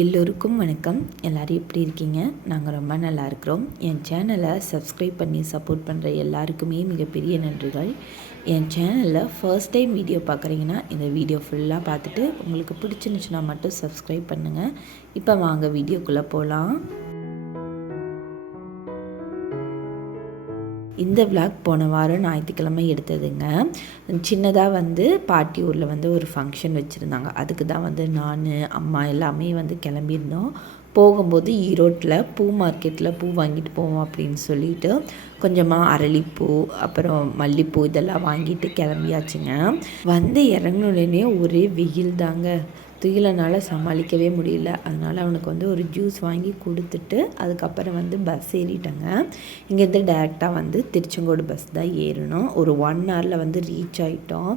எல்லோருக்கும் வணக்கம். எல்லோரும் எப்படி இருக்கீங்க? நாங்கள் ரொம்ப நல்லா இருக்கிறோம். என் சேனலை சப்ஸ்கிரைப் பண்ணி சப்போர்ட் பண்ணுற எல்லாருக்குமே மிகப்பெரிய நன்றிகள். என் சேனலில் ஃபர்ஸ்ட் டைம் வீடியோ பார்க்குறீங்கன்னா இந்த வீடியோ ஃபுல்லாக பார்த்துட்டு உங்களுக்கு பிடிச்சிருந்துச்சுன்னா மட்டும் சப்ஸ்கிரைப் பண்ணுங்கள் இப்போ வாங்க வீடியோக்குள்ளே போகலாம் இந்த விளாக் போன வாரம் ஞாயிற்றுக்கிழமை எடுத்ததுங்க. சின்னதாக வந்து பாட்டி ஊரில் வந்து ஒரு ஃபங்க்ஷன் வச்சுருந்தாங்க. அதுக்கு தான் வந்து நான் அம்மா எல்லாமே வந்து கிளம்பியிருந்தோம். போகும்போது ஈரோட்டில் பூ மார்க்கெட்டில் பூ வாங்கிட்டு போவோம் அப்படின்னு சொல்லிட்டு கொஞ்சமாக அரளிப்பூ அப்புறம் மல்லிப்பூ இதெல்லாம் வாங்கிட்டு கிளம்பியாச்சுங்க. வந்து இறங்கினோடனே ஒரே வெயில் தாங்க. துயிலனால் சமாளிக்கவே முடியல. அதனால் அவனுக்கு வந்து ஒரு ஜூஸ் வாங்கி கொடுத்துட்டு அதுக்கப்புறம் வந்து பஸ் ஏறிட்டாங்க. இங்கேருந்து டேரெக்டாக வந்து திருச்செங்கோடு பஸ் தான் ஏறணும். ஒரு ஒன் ஹவரில் வந்து ரீச் ஆகிட்டோம்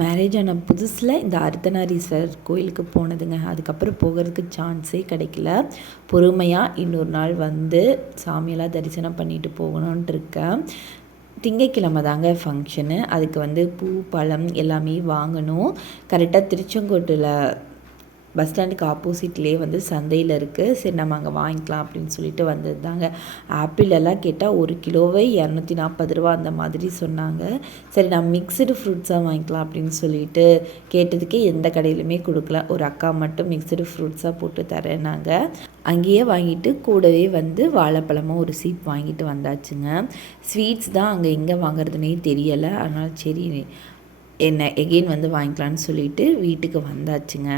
மேரேஜ் ஆன புதுசில் இந்த அர்த்தநாரீஸ்வரர் கோயிலுக்கு போனதுங்க. அதுக்கப்புறம் போகிறதுக்கு சான்ஸே கிடைக்கல. பொறுமையாக இன்னொரு நாள் வந்து சாமியெல்லாம் தரிசனம் பண்ணிட்டு போகணுன்ட்டு இருக்கேன். திங்கக்கிழமை தாங்க ஃபங்க்ஷனு அதுக்கு வந்து பூ பழம் எல்லாமே வாங்கணும். கரெக்டாக திருச்செங்கோட்டில் பஸ் ஸ்டாண்டுக்கு ஆப்போசிட்லேயே வந்து சந்தையில் இருக்குது சரி நம்ம அங்கே வாங்கிக்கலாம் அப்படின்னு சொல்லிட்டு வந்தது தாங்க ஆப்பிள் எல்லாம் கேட்டால் ஒரு கிலோவே இரநூத்தி நாற்பது ரூபா அந்த மாதிரி சொன்னாங்க. சரி நான் மிக்சடு ஃப்ரூட்ஸாக வாங்கிக்கலாம் அப்படின்னு சொல்லிட்டு கேட்டதுக்கே எந்த கடையிலுமே கொடுக்கல. ஒரு அக்கா மட்டும் மிக்சடு ஃப்ரூட்ஸாக போட்டு தரேன்னாங்க. அங்கேயே வாங்கிட்டு கூடவே வந்து வாழைப்பழமும் ஒரு சீப் வாங்கிட்டு வந்தாச்சுங்க. ஸ்வீட்ஸ் தான் அங்கே எங்கே வாங்குறதுனே தெரியலை. அதனால் சரி என்ன எகெயின் வந்து வாங்கிக்கலான்னு சொல்லிட்டு வீட்டுக்கு வந்தாச்சுங்க.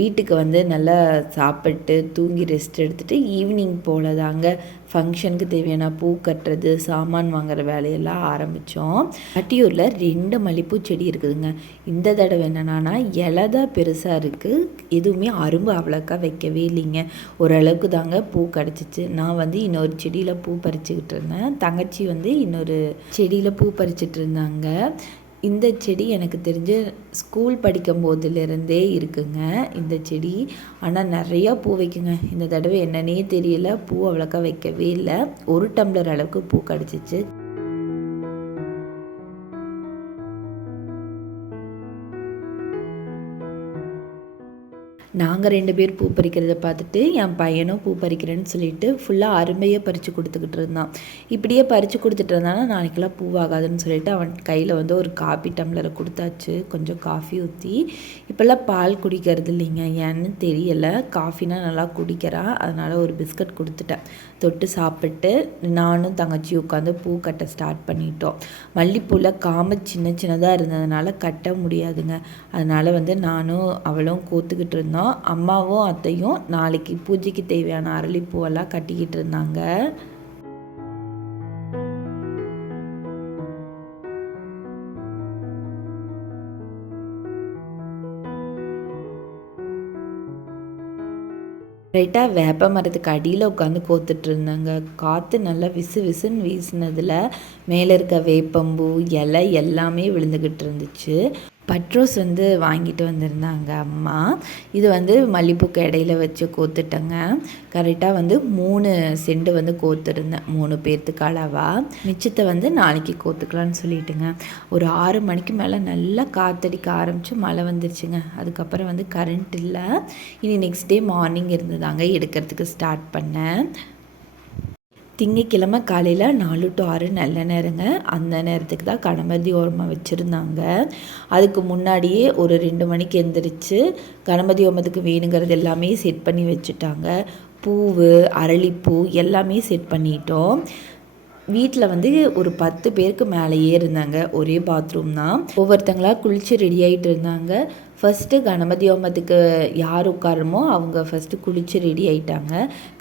வீட்டுக்கு வந்து நல்லா சாப்பிட்டு தூங்கி ரெஸ்ட் எடுத்துகிட்டு ஈவினிங் போல் தாங்க ஃபங்க்ஷனுக்கு தேவையான பூ கட்டுறது சாமான் வாங்குற வேலையெல்லாம் ஆரம்பித்தோம் அட்டியூரில் ரெண்டு மல்லிப்பூ செடி இருக்குதுங்க. இந்த தடவை என்னென்னா இலை தான் பெருசாக இருக்குது எதுவுமே அரும்பு அவ்வளோக்கா வைக்கவே இல்லைங்க. ஓரளவுக்கு தாங்க பூ கிடச்சிச்சு. நான் வந்து இன்னொரு செடியில் பூ பறிச்சுக்கிட்டு இருந்தேன். தங்கச்சி வந்து இன்னொரு செடியில் பூ பறிச்சிட்டு இருந்தாங்க. இந்த செடி எனக்கு தெரிஞ்சு ஸ்கூல் படிக்கும் போதுலேருந்தே இருக்குங்க இந்த செடி. ஆனால் நிறையா பூ வைக்குங்க. இந்த தடவை என்னன்னே தெரியல. பூ அவ்வளோக்கா வைக்கவே இல்லை. ஒரு டம்ளர் அளவுக்கு பூ கிடச்சிச்சு. நாங்கள் ரெண்டு பேர் பூ பறிக்கிறத பார்த்துட்டு என் பையனும் பூ பறிக்கிறேன்னு சொல்லிட்டு ஃபுல்லாக அருமையாக பறித்து கொடுத்துக்கிட்டு இருந்தான். இப்படியே பறித்து கொடுத்துட்டு இருந்தானா நாளைக்கெல்லாம் பூவாகாதுன்னு சொல்லிட்டு அவன் கையில் வந்து ஒரு காஃபி டம்ளரை கொடுத்தாச்சு. கொஞ்சம் காஃபி ஊற்றி இப்போல்லாம் பால் குடிக்கிறது இல்லைங்க. ஏன்னு தெரியலை. காஃபினா நல்லா குடிக்கிறான் அதனால் ஒரு பிஸ்கட் கொடுத்துட்டேன். தொட்டு சாப்பிட்டு நானும் தங்கச்சி உட்காந்து பூ கட்ட ஸ்டார்ட் பண்ணிட்டோம். மல்லிப்பூவில் காம சின்ன சின்னதாக இருந்ததுனால கட்ட முடியாதுங்க. அதனால் வந்து நானும் அவளும் கோத்துக்கிட்டு இருந்தோம். இருந்தோம் அம்மாவும் அத்தையும் நாளைக்கு பூஜைக்கு தேவையான அரளிப்பூவெல்லாம் கட்டிக்கிட்டு இருந்தாங்க. ரைட்டாக வேப்ப மரத்துக்கு அடியில் உட்காந்து கோத்துட்டு இருந்தாங்க. காற்று நல்லா விசு விசுன்னு வீசினதில் மேலே இருக்க வேப்பம்பூ இலை எல்லாமே விழுந்துக்கிட்டு இருந்துச்சு. பட்ரோஸ் வந்து வாங்கிட்டு வந்திருந்தாங்க அம்மா. இது வந்து மல்லிப்பூக்கு இடையில வச்சு கோத்துட்டேங்க. கரெக்டாக வந்து மூணு செண்டு வந்து கோத்துருந்தேன். மூணு பேர்த்துக்கு அளவாக மிச்சத்தை வந்து நாளைக்கு கோத்துக்கலான்னு சொல்லிட்டுங்க. ஒரு ஆறு மணிக்கு மேலே நல்லா காற்றடிக்க ஆரம்பித்து மழை வந்துருச்சுங்க. அதுக்கப்புறம் வந்து கரண்ட் இல்லை. இனி நெக்ஸ்ட் டே மார்னிங் இருந்ததாங்க எடுக்கிறதுக்கு ஸ்டார்ட் பண்ணேன். திங்கக்கிழமை காலையில் நாலு டு ஆறு நல்ல நேரங்க. அந்த நேரத்துக்கு தான் கணபதி ஓரமாக வச்சுருந்தாங்க. அதுக்கு முன்னாடியே ஒரு ரெண்டு மணிக்கு எந்திரிச்சு கணபதி ஓமத்துக்கு வேணுங்கிறது எல்லாமே செட் பண்ணி வச்சுட்டாங்க. பூவு அரளிப்பூ எல்லாமே செட் பண்ணிட்டோம். வீட்டில் வந்து ஒரு பத்து பேருக்கு மேலேயே இருந்தாங்க. ஒரே பாத்ரூம் தான். ஒவ்வொருத்தங்களாக குளித்து ரெடி ஆகிட்டு இருந்தாங்க. ஃபஸ்ட்டு கணபதி ஹோமத்துக்கு யார் உட்காரமோ அவங்க ஃபஸ்ட்டு குளித்து ரெடி ஆகிட்டாங்க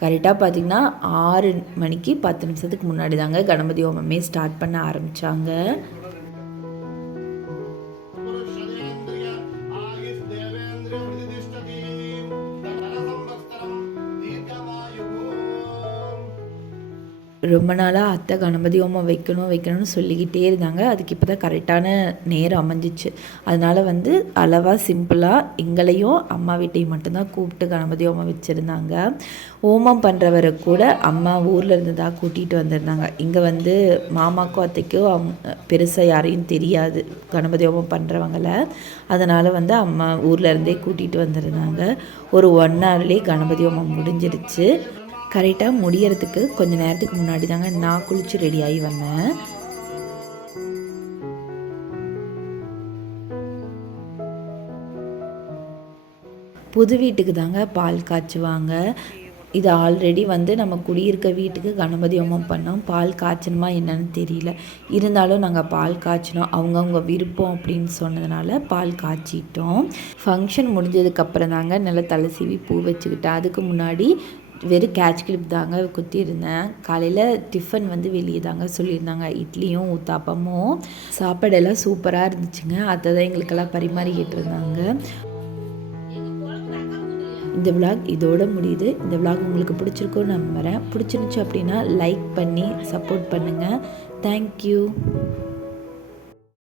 கரெக்டாக பார்த்திங்கன்னா ஆறு மணிக்கு பத்து நிமிஷத்துக்கு முன்னாடி தாங்க கணபதி ஹோமமே ஸ்டார்ட் பண்ண ஆரம்பித்தாங்க ரொம்ப நாளாக அத்தை கணபதி ஹோமம் வைக்கணும் வைக்கணும்னு சொல்லிக்கிட்டே இருந்தாங்க. அதுக்கு இப்போ தான் கரெக்டான நேரம் அமைஞ்சிச்சு. அதனால் வந்து அளவாக சிம்பிளாக எங்களையும் அம்மா வீட்டையும் மட்டும்தான் கூப்பிட்டு கணபதி ஹோமம் வச்சுருந்தாங்க. ஹோமம் பண்ணுறவரை கூட அம்மா ஊரில் இருந்து தான் கூட்டிகிட்டு வந்திருந்தாங்க. இங்கே வந்து மாமாக்கும் அத்தைக்கும் அவங்க பெருசாக யாரையும் தெரியாது கணபதி ஹோமம் பண்ணுறவங்கள அதனால் வந்து அம்மா ஊரில் இருந்தே கூட்டிகிட்டு வந்திருந்தாங்க. ஒரு ஒன் ஹவர்லேயே கணபதி ஹோமம் முடிஞ்சிருச்சு. கரெக்டாக முடியறதுக்கு கொஞ்ச நேரத்துக்கு முன்னாடி தாங்க நான் குளித்து ரெடியாகி வந்தேன். புது வீட்டுக்கு தாங்க பால் காய்ச்சுவாங்க. இது ஆல்ரெடி வந்து நம்ம குடியிருக்க வீட்டுக்கு கணபதி ஹோமம் பண்ணோம். பால் காய்ச்சணுமா என்னன்னு தெரியல. இருந்தாலும் நாங்கள் பால் காய்ச்சினோம். அவங்கவுங்க விருப்பம் அப்படின்னு சொன்னதுனால பால் காய்ச்சிட்டோம். ஃபங்க்ஷன் முடிஞ்சதுக்கப்புறம் தாங்க நல்லா தலை சீவி பூ வச்சுக்கிட்டேன் அதுக்கு முன்னாடி வெறும் கேட்ச் கிளிப் தாங்க குத்தியிருந்தேன். காலையில் டிஃபன் வந்து வெளியே தாங்க சொல்லியிருந்தாங்க. இட்லியும் ஊத்தாப்பமும். சாப்பாடெல்லாம் சூப்பராக இருந்துச்சுங்க. அதை தான் எங்களுக்கெல்லாம் பரிமாறிக்கிட்டு இருந்தாங்க இந்த விளாக் இதோட முடியுது. இந்த விலாக் உங்களுக்கு பிடிச்சிருக்கோன்னு நம்புகிறேன் பிடிச்சிருந்துச்சு அப்படின்னா லைக் பண்ணி சப்போர்ட் பண்ணுங்கள் தேங்க்யூ